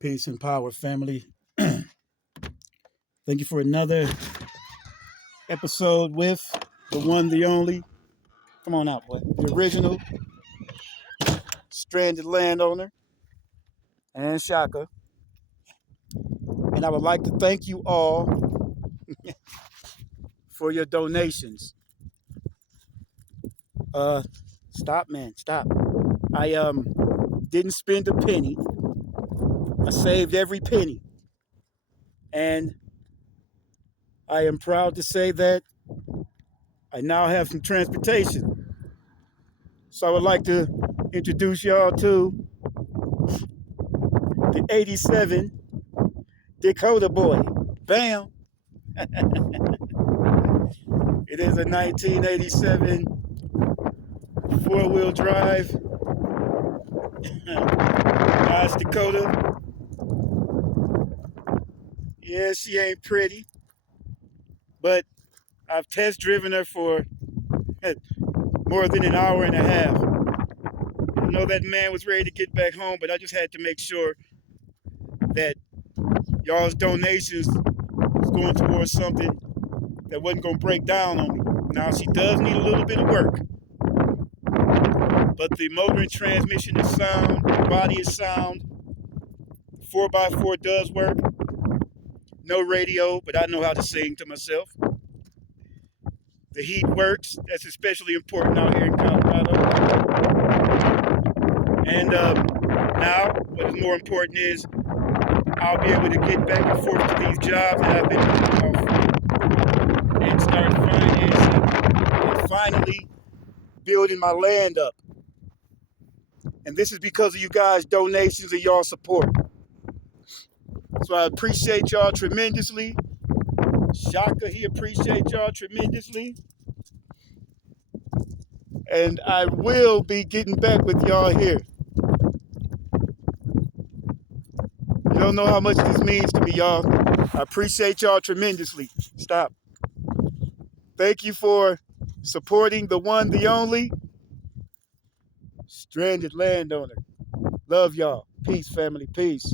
Peace and power, family. Thank you for another episode with the one, the only. Come on out, boy. The original stranded landowner and Shaka. And I would like to thank you all for your donations. Stop, man, stop. I didn't spend a penny. I saved every penny, and I am proud to say that I now have some transportation. So I would like to introduce y'all to the 87 Dakota Boy. Bam! It is a 1987 four-wheel drive Dodge Dakota. Yeah, she ain't pretty, but I've test driven her for more than an hour and a half. I know that man was ready to get back home, but I just had to make sure that y'all's donations was going towards something that wasn't going to break down on me. Now, she does need a little bit of work, but the motor and transmission is sound, the body is sound, 4x4 does work. No radio, but I know how to sing to myself. The heat works. That's especially important out here in Colorado. And now, what is more important is I'll be able to get back and forth to these jobs that I've been putting off and start financing and finally building my land up. And this is because of you guys' donations and y'all support. So I appreciate y'all tremendously. Shaka, he appreciates y'all tremendously. And I will be getting back with y'all here. You don't know how much this means to me, y'all. I appreciate y'all tremendously. Stop. Thank you for supporting the one, the only stranded landowner. Love y'all. Peace, family. Peace.